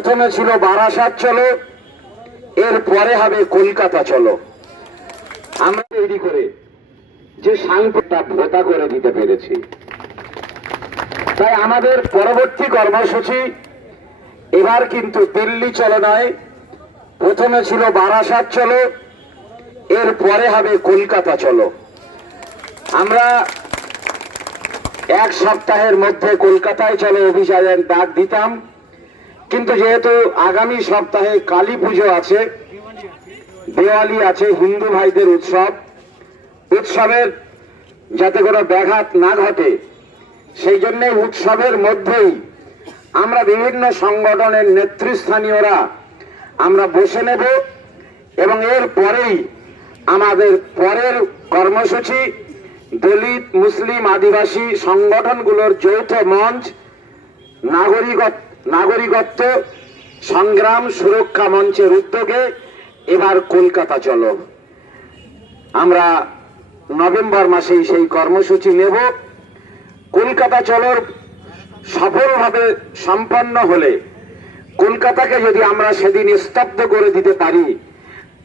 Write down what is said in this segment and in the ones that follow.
প্রথমে ছিল বারাসাত চলো, এর পরে হবে কলকাতা চলো। আমরা তৈরি করে যে সাংবাদিকটা ভোতা করে দিতে পেরেছি, তাই আমাদের পরবর্তী কর্মসূচি এবার কিন্তু দিল্লি চলো নয়, প্রথমে ছিল বারাসাত চলো, এর পরে হবে কলকাতা চলো। আমরা এক সপ্তাহের মধ্যে কলকাতায় চলো অভিযানের ডাক দিতাম, কিন্তু যেহেতু আগামী সপ্তাহে কালী পুজো আছে, দেওয়ালি আছে, হিন্দু ভাইদের উৎসবের যাতে কোনো ব্যাঘাত না ঘটে, সেই জন্য উৎসবের মধ্যেই আমরা বিভিন্ন সংগঠনের নেতৃস্থানীয়রা আমরা বসে নেব এবং এর পরেই আমাদের পরের কর্মসূচি দলিত, মুসলিম, আদিবাসী সংগঠনগুলোর যৌথ মঞ্চ নাগরিকত্ব সংগ্রাম সুরক্ষা মঞ্চের উদ্যোগে এবার কলকাতা চলো। আমরা নভেম্বর মাসেই সেই কর্মসূচি নেব। কলকাতা চলোর সফলভাবে সম্পন্ন হলে, কলকাতাকে যদি আমরা সেদিন স্তব্ধ করে দিতে পারি,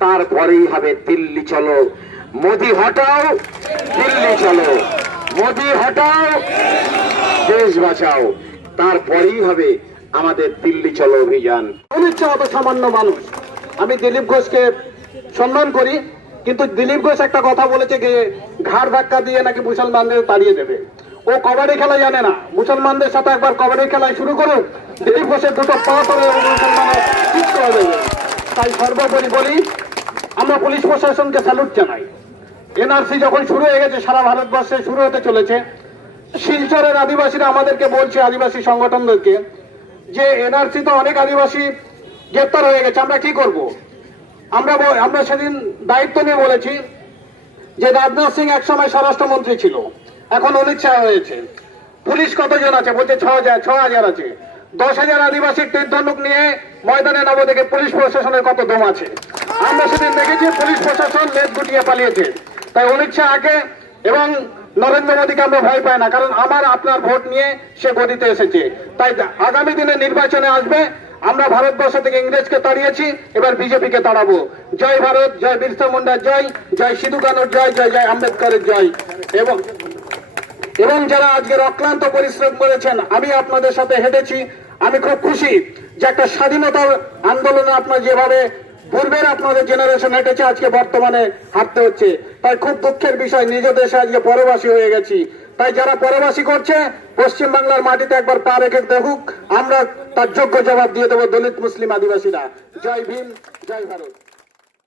তারপরেই হবে দিল্লি চলো। মোদি হটাও, দিল্লি চলো, মোদি হটাও, দেশ বাঁচাও, তারপরেই হবে আমাদের দিল্লি চলো অভিযান। অনিচ্ছা অত সামান্য মানুষ। আমি দিলীপ ঘোষকে সম্মান করি, কিন্তু দিলীপ ঘোষ একটা কথা বলেছে যে ঘাড় ধাক্কা দিয়ে নাকি মুসলমানদের তাড়িয়ে দেবে। ও কবাডি খেলা জানে না, মুসলমানদের সাথে একবার কবাডি খেলায় শুরু করুক, দিলীপ ঘোষের দুটো পা ধরে মুসলমানের ঠিক করে দেবে। তাই সর্বোপরি বলি, আমরা পুলিশ প্রশাসনকে স্যালুট জানাই। এনআরসি যখন শুরু হয়ে গেছে, সারা ভারতবর্ষে শুরু হতে চলেছে, শিলচরের আদিবাসীরা আমাদেরকে বলছে, আদিবাসী সংগঠনদেরকে, যে এনআরসি তো অনেক আদিবাসী গ্রেপ্তার হয়ে গেছে, আমরা কি করব? আমরা সেদিন দায়িত্ব নিয়ে বলেছি যে রাজনাথ সিং একসময় স্বরাষ্ট্রমন্ত্রী ছিল, এখন অমিত শাহ হয়েছে। পুলিশ কতজন আছে? বলছে 6,000 আছে। 10,000 আদিবাসী তীর ধনুক নিয়ে ময়দানে নামো, দেখে পুলিশ প্রশাসনের কত দম আছে। আমরা সেদিন দেখেছি পুলিশ প্রশাসন লেজ গুটিয়ে পালিয়েছে। তাই অমিত শাহকে এবং নরেন্দ্র মোদীকে আমরা ভয় পাই না, কারণ আমার আপনার ভোট নিয়ে সে গদিতে এসেছে। তাই আগামী দিনে নির্বাচনে আসবে, আমরা ভারতবর্ষ থেকে ইংরেজকে তাড়িয়েছি, এবার বিজেপিকে তাড়াবো। জয় ভারত, জয় বিরসা মুন্ডার জয়, জয় সিধু কানুর জয়, জয় জয় আম্বেদকরের জয়। এবং যারা আজকের অক্লান্ত পরিশ্রম করেছেন, আমি আপনাদের সাথে হেঁটেছি, আমি খুব খুশি যে একটা স্বাধীনতার আন্দোলনে আপনার যেভাবে পূর্বের আপনাদের জেনারেশন হেঁটেছে, আজকে বর্তমানে হাঁটতে হচ্ছে। তাই খুব দুঃখের বিষয়, নিজ দেশে আজকে পরবাসী হয়ে গেছি। তাই যারা পরবাসী করছে, পশ্চিম বাংলার মাটিতে একবার পা রেখে দেখুক, আমরা তার যোগ্য জবাব দিয়ে দেবো, দলিত, মুসলিম, আদিবাসীরা। জয় ভীম, জয় ভারত।